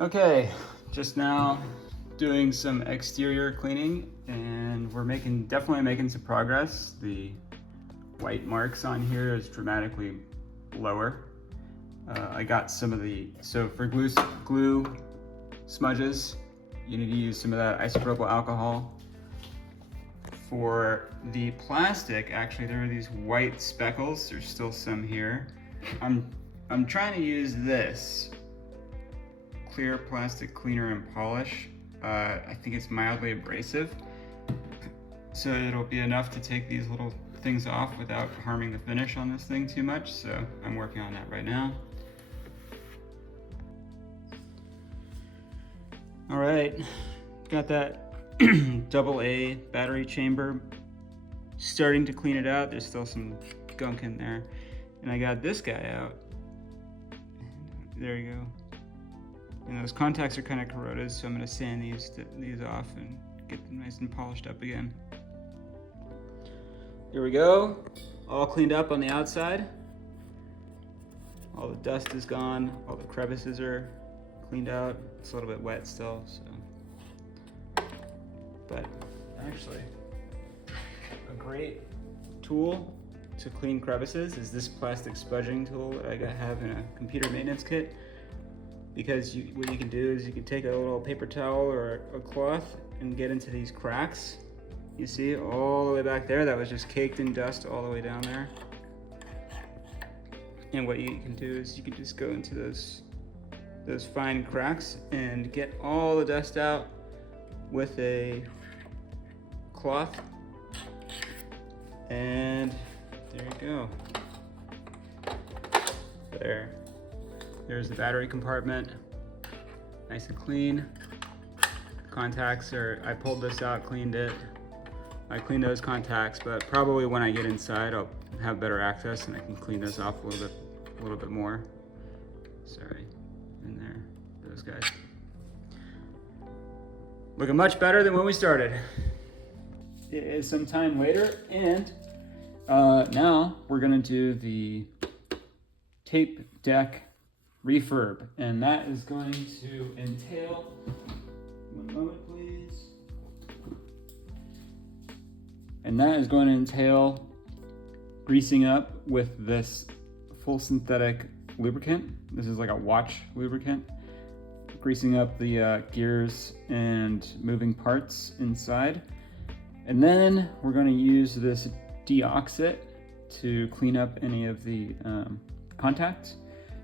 Okay, just now doing some exterior cleaning, and we're definitely making some progress. The white marks on here is dramatically lower. I got some of so for glue smudges, you need to use some of that isopropyl alcohol. For the plastic, actually there are these white speckles. There's still some here. I'm trying to use this clear plastic cleaner and polish. I think it's mildly abrasive, so it'll be enough to take these little things off without harming the finish on this thing too much. So I'm working on that right now. All right, got that AA battery chamber. Starting to clean it out. There's still some gunk in there. And I got this guy out. There you go. And those contacts are kind of corroded, so I'm going to sand these off and get them nice and polished up again. Here we go. All cleaned up on the outside. All the dust is gone. All the crevices are cleaned out. It's a little bit wet still, so. But actually, a great tool to clean crevices is this plastic spudging tool that I have in a computer maintenance kit. Because what you can do is you can take a little paper towel or a cloth and get into these cracks. You see all the way back there, that was just caked in dust all the way down there. And what you can do is you can just go into those fine cracks and get all the dust out with a cloth. And there you go. There's the battery compartment, nice and clean. Contacts I pulled this out, cleaned it. I cleaned those contacts, but probably when I get inside, I'll have better access and I can clean those off a little bit more. Sorry, in there, those guys. Looking much better than when we started. It is some time later, and now we're gonna do the tape deck refurb, and that is going to entail, one moment please, and that is going to entail greasing up with this full synthetic lubricant. This is like a watch lubricant. Greasing up the gears and moving parts inside, and then we're going to use this deoxit to clean up any of the contacts,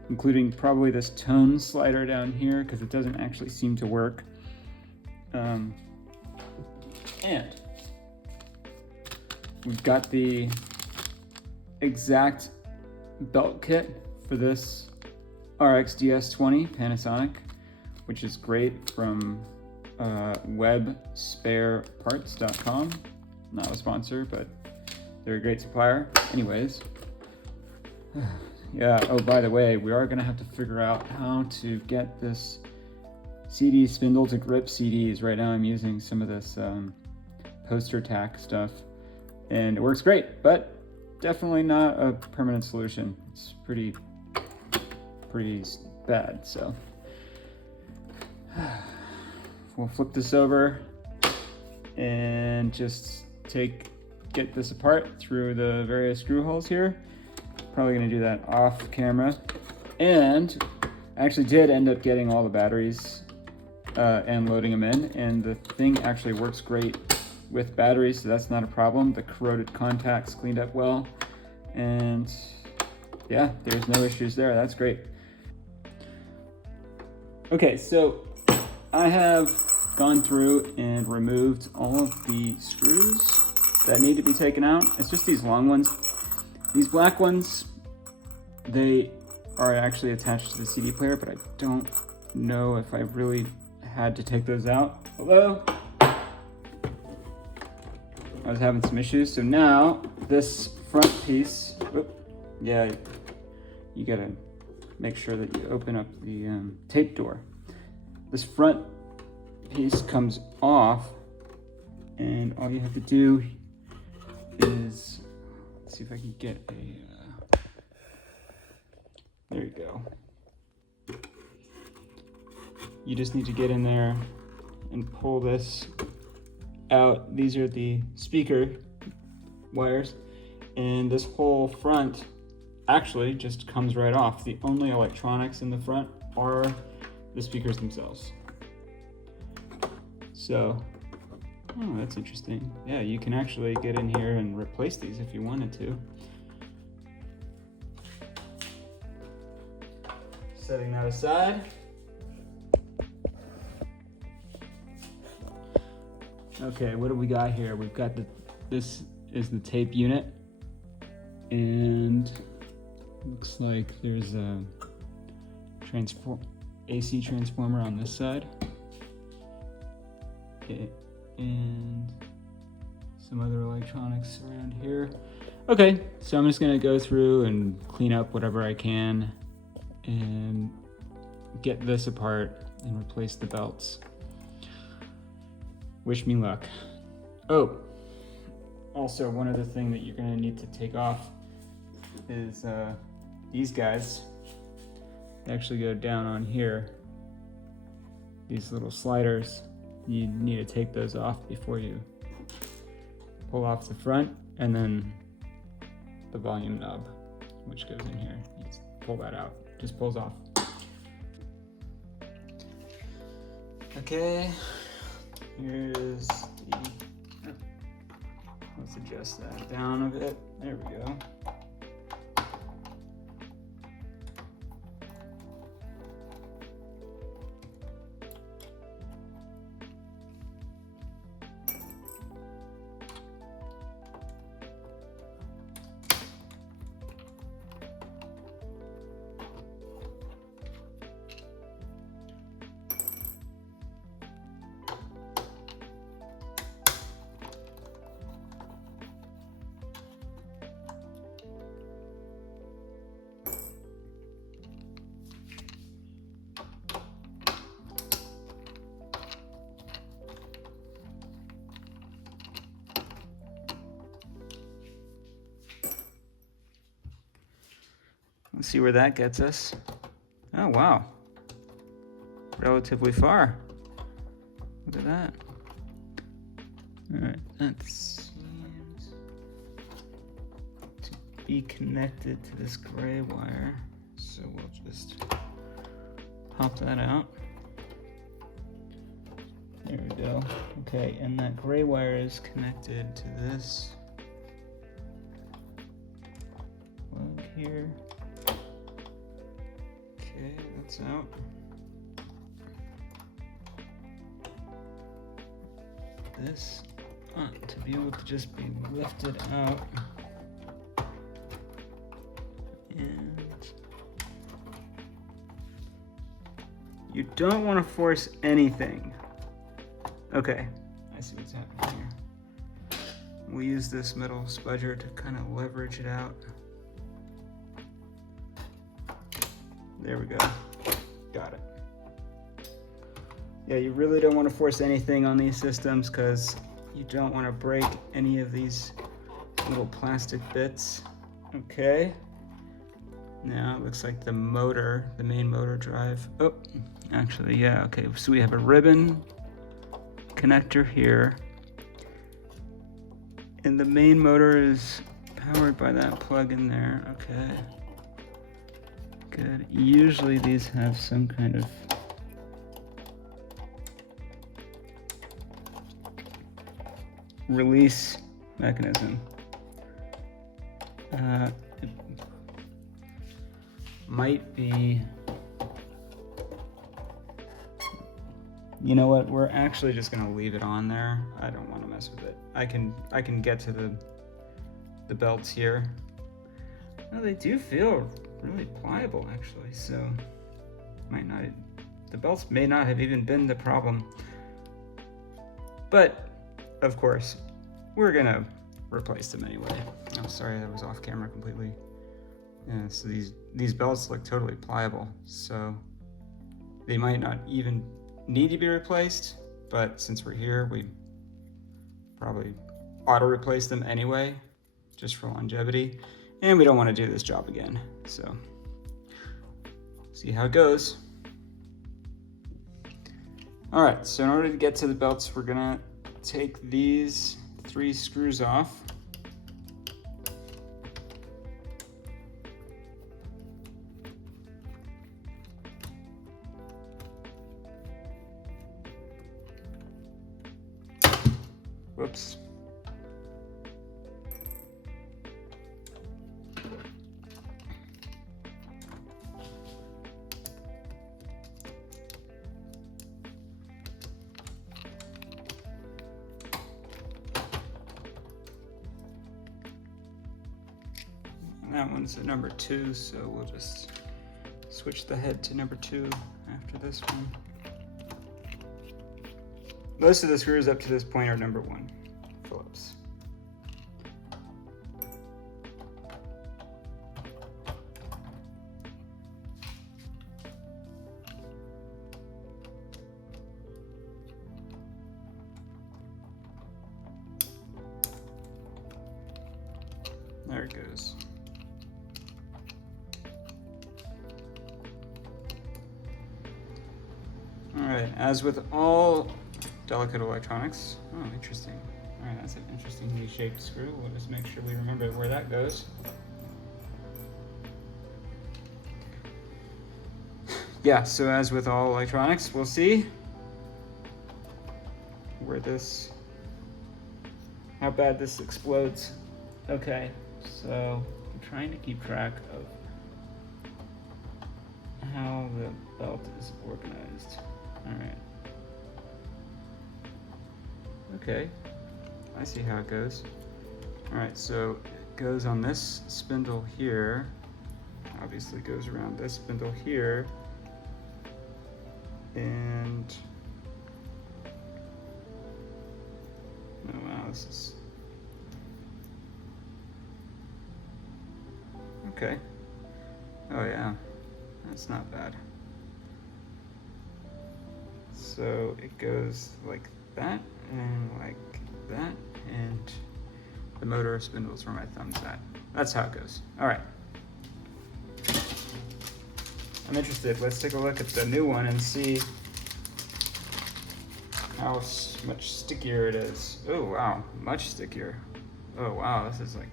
including probably this tone slider down here because it doesn't actually seem to work. And we've got the exact belt kit for this RX-DS20 Panasonic, which is great, from webspareparts.com. Not a sponsor, but they're a great supplier. Anyways. Yeah, oh, by the way, we are gonna have to figure out how to get this CD spindle to grip CDs. Right now I'm using some of this poster tack stuff, and it works great, but definitely not a permanent solution. It's pretty bad, so. We'll flip this over and just get this apart through the various screw holes here. Probably gonna do that off camera. And I actually did end up getting all the batteries and loading them in, and the thing actually works great with batteries, so that's not a problem. The corroded contacts cleaned up well, and yeah, there's no issues there. That's great. Okay, so I have gone through and removed all of the screws that need to be taken out. It's just these long ones. These black ones, they are actually attached to the CD player, but I don't know if I really had to take those out. Although, I was having some issues. So now, this front piece, yeah, you gotta make sure that you open up the tape door. This front piece comes off, and all you have to do is, let's see if I can get a, there you go. you just need to get in there and pull this out. These are the speaker wires, and this whole front actually just comes right off. The only electronics in the front are the speakers themselves. So, oh, that's interesting. Yeah, you can actually get in here and replace these if you wanted to. Setting that aside. Okay, what do we got here? We've got this is the tape unit, and looks like there's a AC transformer on this side, and some other electronics around here. Okay, so I'm just gonna go through and clean up whatever I can and get this apart and replace the belts. Wish me luck. Oh, also one other thing that you're gonna need to take off is these guys. They actually go down on here. These little sliders, you need to take those off before you pull off the front, and then the volume knob, which goes in here. You just pull that out, just pulls off. Okay. Here's the, let's adjust that down a bit. There we go. Let's see where that gets us. Oh, wow. Relatively far. Look at that. All right, that seems to be connected to this gray wire. So we'll just pop that out. There we go. Okay, and that gray wire is connected to this plug here. Okay, that's out. This ought to be able to just be lifted out. And you don't want to force anything. Okay, I see what's happening here. We'll use this metal spudger to kind of leverage it out. There we go. Got it. Yeah, you really don't want to force anything on these systems because you don't want to break any of these little plastic bits. Okay. Now it looks like the motor, the main motor drive. Oh, actually, yeah, okay. So we have a ribbon connector here. And the main motor is powered by that plug in there. Okay. Good. Usually these have some kind of release mechanism. It might be, you know what, we're actually just gonna leave it on there. I don't want to mess with it. I can get to the belts here. No, they do feel really pliable actually, so the belts may not have even been the problem. But of course, we're gonna replace them anyway. I'm sorry, that was off camera completely. Yeah, so these belts look totally pliable, so they might not even need to be replaced, but since we're here, we probably ought to replace them anyway, just for longevity. And we don't want to do this job again, so see how it goes. All right, so in order to get to the belts, we're gonna take these 3 screws off. Whoops. That one's a number 2, so we'll just switch the head to number 2 after this one. Most of the screws up to this point are number 1 Phillips. There it goes. Alright, as with all delicate electronics, oh, interesting. Alright, that's an interestingly shaped screw. We'll just make sure we remember where that goes. Yeah, so as with all electronics, we'll see where this, how bad this explodes. Okay, so I'm trying to keep track of how the belt is organized. All right. Okay, I see how it goes. All right, so it goes on this spindle here. Obviously goes around this spindle here. And, oh wow, this is, okay. Oh yeah, that's not bad. So it goes like that and like that, and the motor spindles where my thumb's at. That's how it goes. All right. I'm interested. Let's take a look at the new one and see how much stickier it is. Oh wow, much stickier. Oh wow, this is like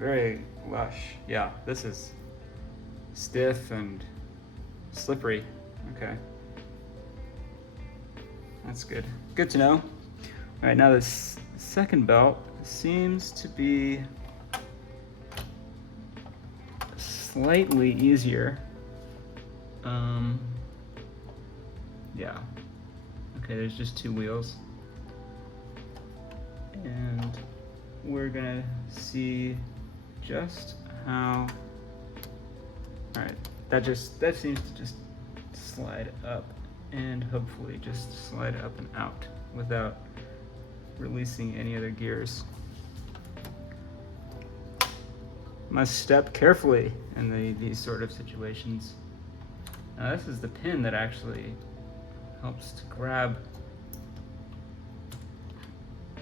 very lush. Yeah, this is stiff and slippery. Okay. That's good. Good to know. All right, now this second belt seems to be slightly easier. Yeah. Okay, there's just 2 wheels. And we're gonna see just how, all right, that seems to just slide up and hopefully just slide up and out without releasing any other gears. Must step carefully in these sort of situations. Now this is the pin that actually helps to grab.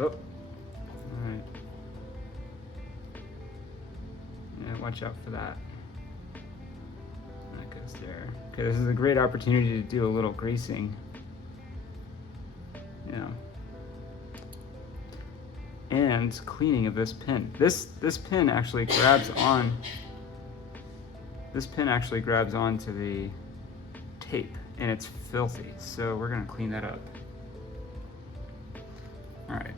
Oh, all right. Yeah, watch out for that. That goes there. Okay, this is a great opportunity to do a little greasing. Yeah. And cleaning of this pin. This pin actually grabs on. This pin actually grabs onto the tape, and it's filthy. So we're gonna clean that up. All right.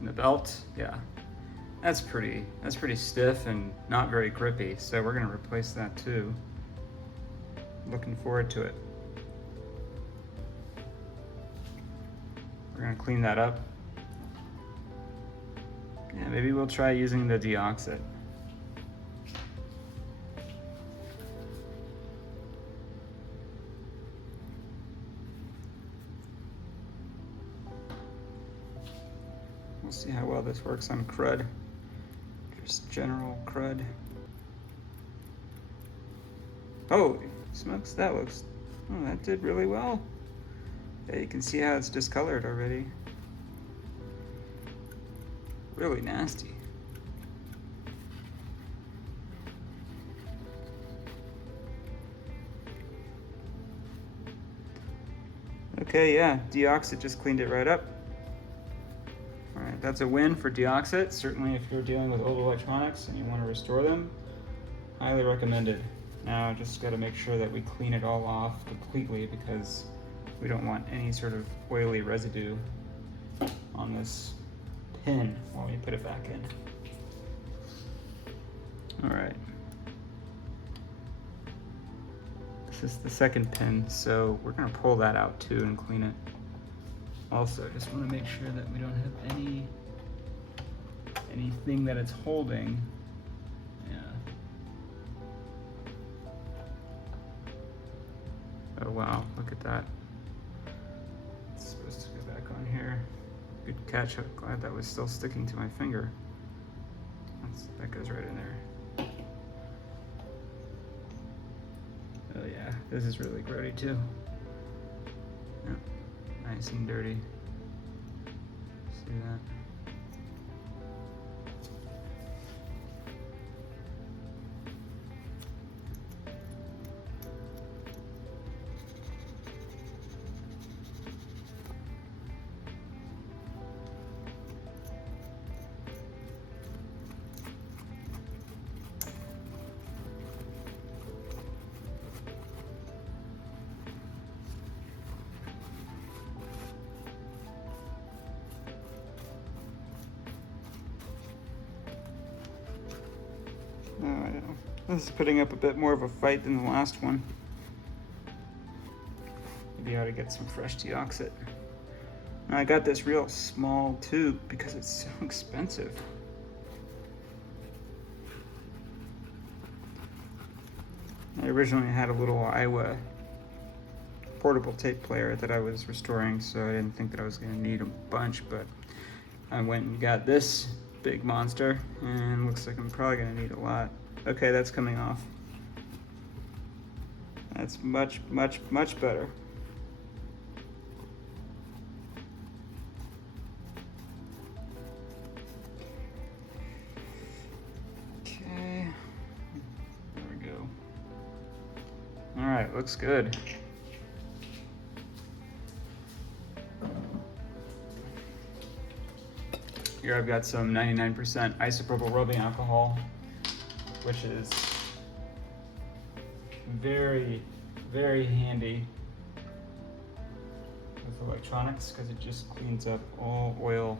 And the belt, yeah, that's pretty stiff and not very grippy. So we're gonna replace that too. Looking forward to it. We're gonna clean that up. Yeah, maybe we'll try using the deoxit. We'll see how well this works on crud. Just general crud. Oh, smokes, that looks, oh, that did really well. Yeah, you can see how it's discolored already. Really nasty. Okay, yeah, Deoxit just cleaned it right up. All right, that's a win for Deoxit. Certainly if you're dealing with old electronics and you want to restore them, highly recommended. Now just got to make sure that we clean it all off completely because we don't want any sort of oily residue on this pin while we put it back in. All right. This is the second pin, so we're gonna pull that out too and clean it. Also, just wanna make sure that we don't have anything that it's holding. Yeah. Oh wow, look at that. It's supposed to go back on here. Good catch, I'm glad that was still sticking to my finger. That goes right in there. Oh yeah, this is really grody too. Yep, nice and dirty. See that? This is putting up a bit more of a fight than the last one. Maybe I ought to get some fresh Deoxit. Now I got this real small tube because it's so expensive. I originally had a little Iowa portable tape player that I was restoring, so I didn't think that I was going to need a bunch, but I went and got this big monster, and looks like I'm probably going to need a lot. Okay, that's coming off. That's much, much, much better. Okay, there we go. All right, looks good. Here I've got some 99% isopropyl rubbing alcohol, which is very, very handy with electronics because it just cleans up all oil.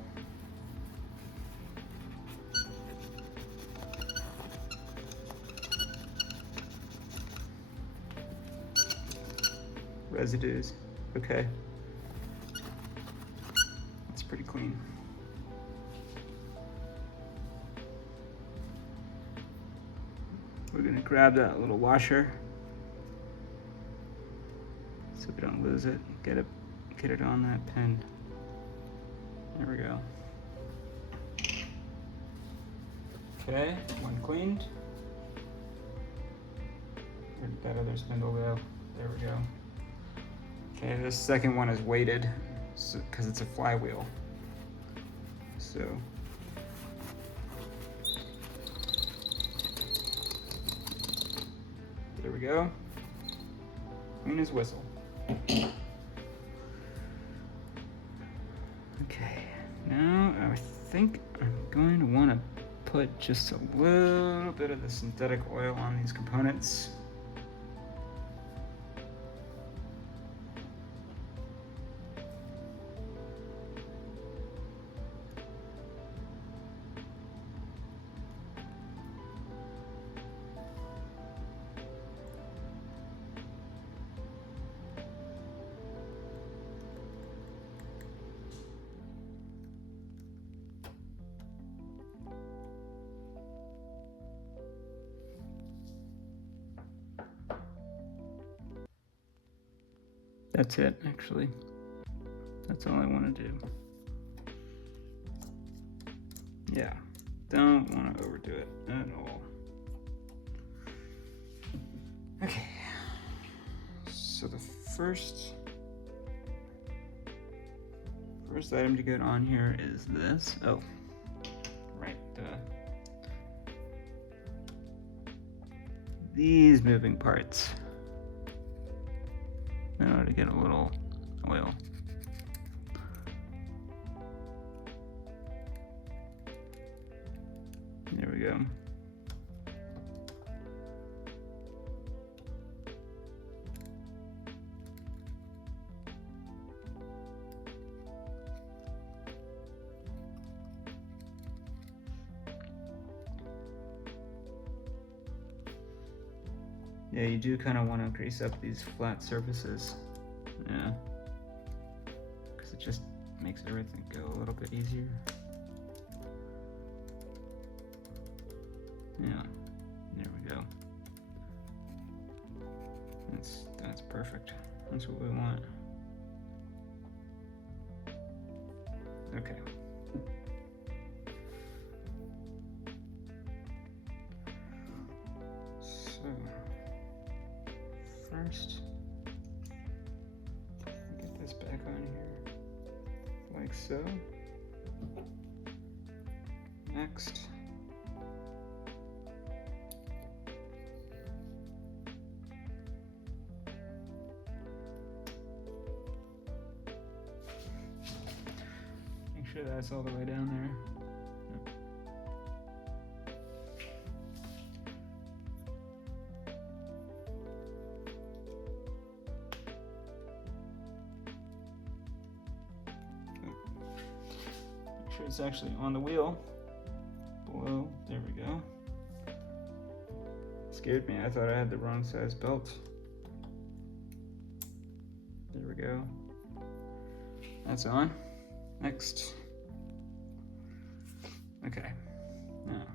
Residues. Okay. That's pretty clean. We're gonna grab that little washer so we don't lose it. Get it on that pin. There we go. Okay, one cleaned. Where did that other spindle go? There we go. Okay, this second one is weighted because it's a flywheel. So there we go. Clean as whistle. Okay, now I think I'm going to want to put just a little bit of the synthetic oil on these components. That's it, actually. That's all I want to do. Yeah, don't want to overdo it at all. Okay, so the first item to get on here is this. Oh, right. These moving parts. In order to get a oil. There we go. Yeah, you do kind of want to grease up these flat surfaces. Yeah. Because it just makes everything go a little bit easier. Yeah, there we go. That's perfect. That's what we want. Okay. So first, get this back on here, like so. Next. Make sure that's all the way down there. Make sure it's actually on the wheel. Below, there we go. Scared me, I thought I had the wrong size belt. There we go. That's on. Next. Okay. Now.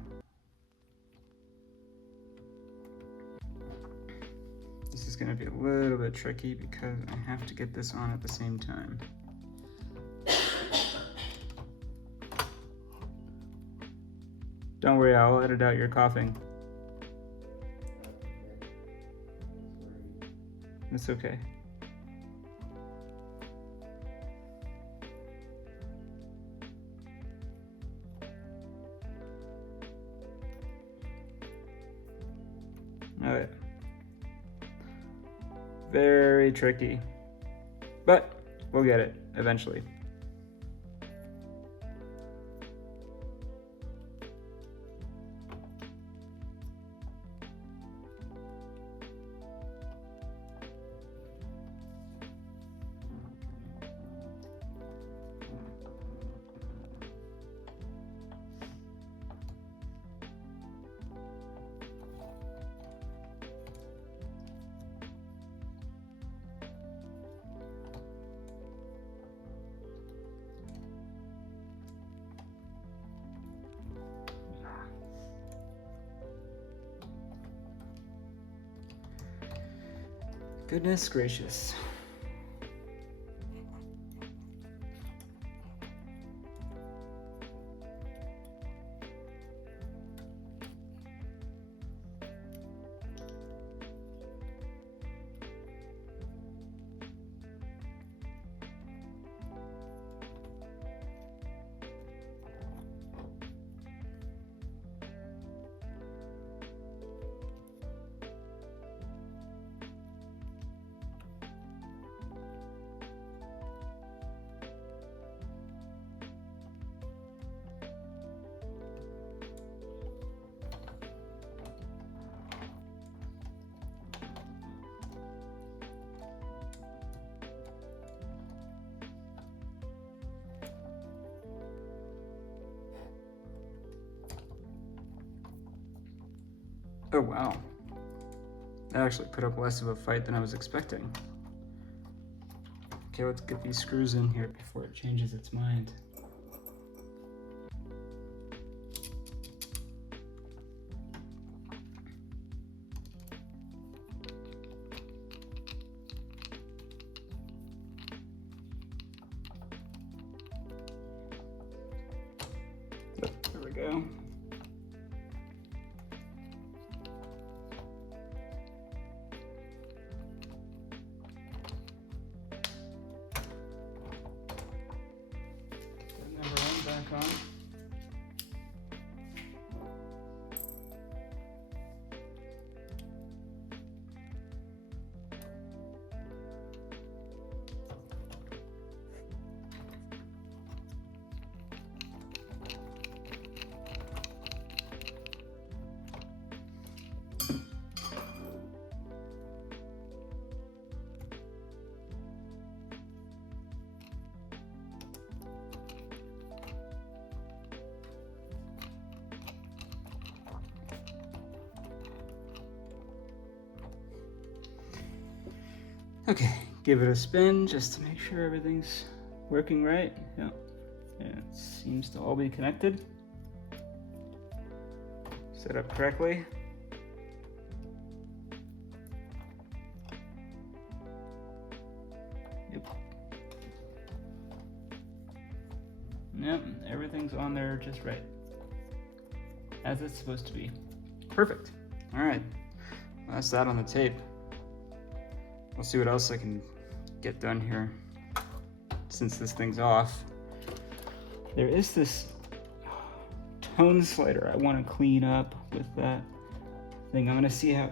This is gonna be a little bit tricky because I have to get this on at the same time. Don't worry, I'll edit out your coughing. It's okay. All right. Very tricky, but we'll get it eventually. Goodness gracious. Oh wow, that actually put up less of a fight than I was expecting. Okay, let's get these screws in here before it changes its mind. There we go. Back on. Okay, give it a spin just to make sure everything's working right. Yeah, it seems to all be connected. Set up correctly. Yep. Yep, everything's on there just right, as it's supposed to be. Perfect. All right, that's that on the tape. I'll see what else I can get done here since this thing's off. There is this tone slider I want to clean up with that thing. I'm going to see how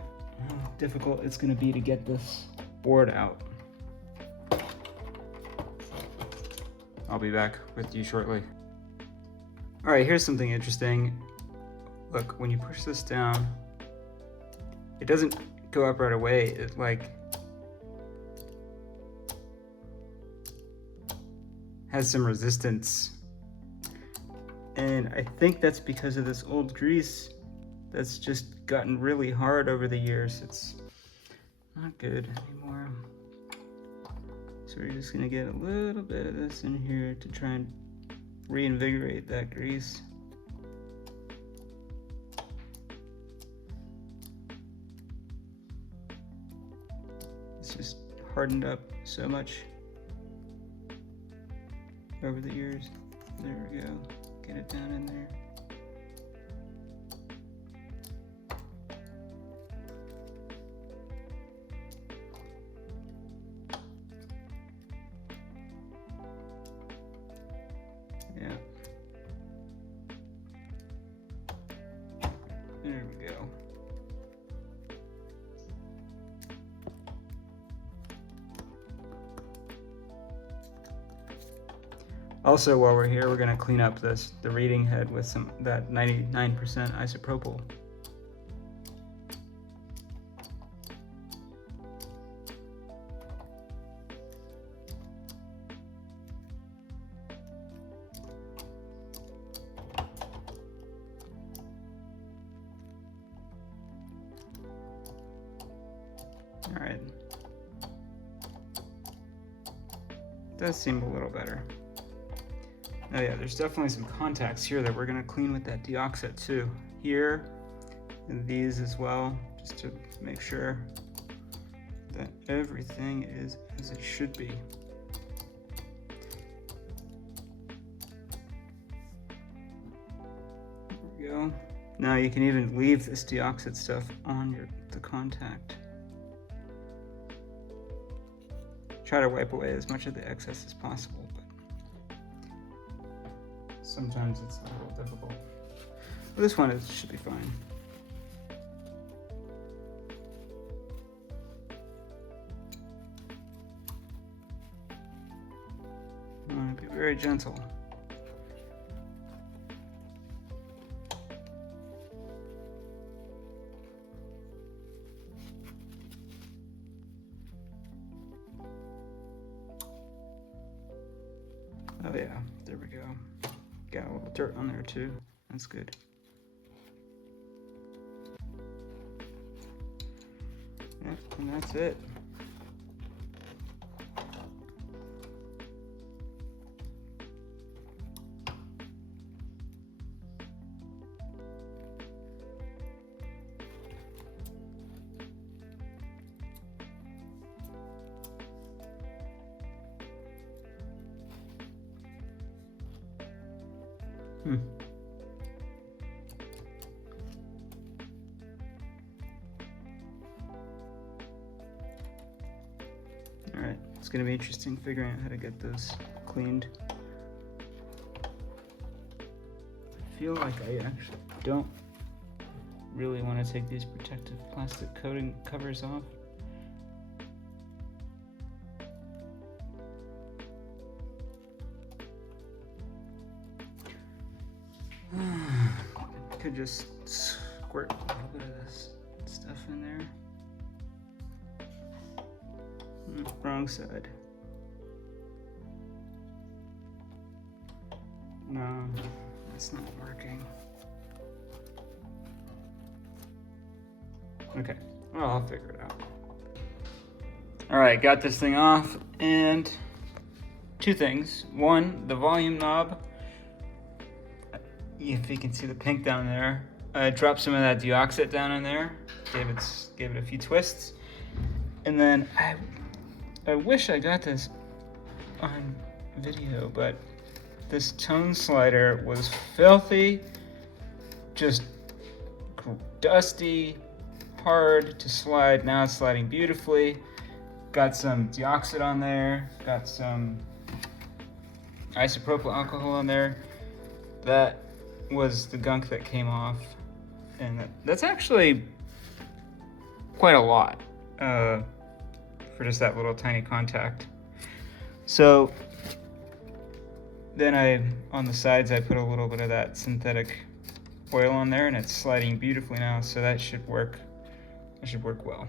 difficult it's going to be to get this board out. I'll be back with you shortly. All right, here's something interesting. Look, when you push this down, it doesn't go up right away. It like has some resistance. And I think that's because of this old grease that's just gotten really hard over the years. It's not good anymore. So we're just gonna get a little bit of this in here to try and reinvigorate that grease. It's just hardened up so much over the years. There we go. Get it down in there. Yeah. There we go. Also, while we're here, we're going to clean up the reading head with that 99% isopropyl. All right. Does seem a little better. Oh yeah, there's definitely some contacts here that we're gonna clean with that deoxit too. Here, and these as well, just to make sure that everything is as it should be. There we go. Now you can even leave this deoxit stuff on the contact. Try to wipe away as much of the excess as possible. Sometimes it's a little difficult. But this one should be fine. I want to be very gentle. Oh yeah, there we go. Got a little dirt on there too. That's good. Yep, and that's it. All right, it's gonna be interesting figuring out how to get those cleaned. I feel like I actually don't really want to take these protective plastic coating covers off. Could just squirt a little bit of this stuff in there. Wrong side. No, that's not working. Okay, well, I'll figure it out. All right, got this thing off, and two things. One, the volume knob, if you can see the pink down there, I dropped some of that deoxit down in there, gave it a few twists. And then I wish I got this on video, but this tone slider was filthy, just dusty, hard to slide. Now it's sliding beautifully. Got some deoxit on there, got some isopropyl alcohol on there. That was the gunk that came off, and that's actually quite a lot for just that little tiny contact. So then on the sides, I put a little bit of that synthetic oil on there, and it's sliding beautifully now, so that should work. That should work well.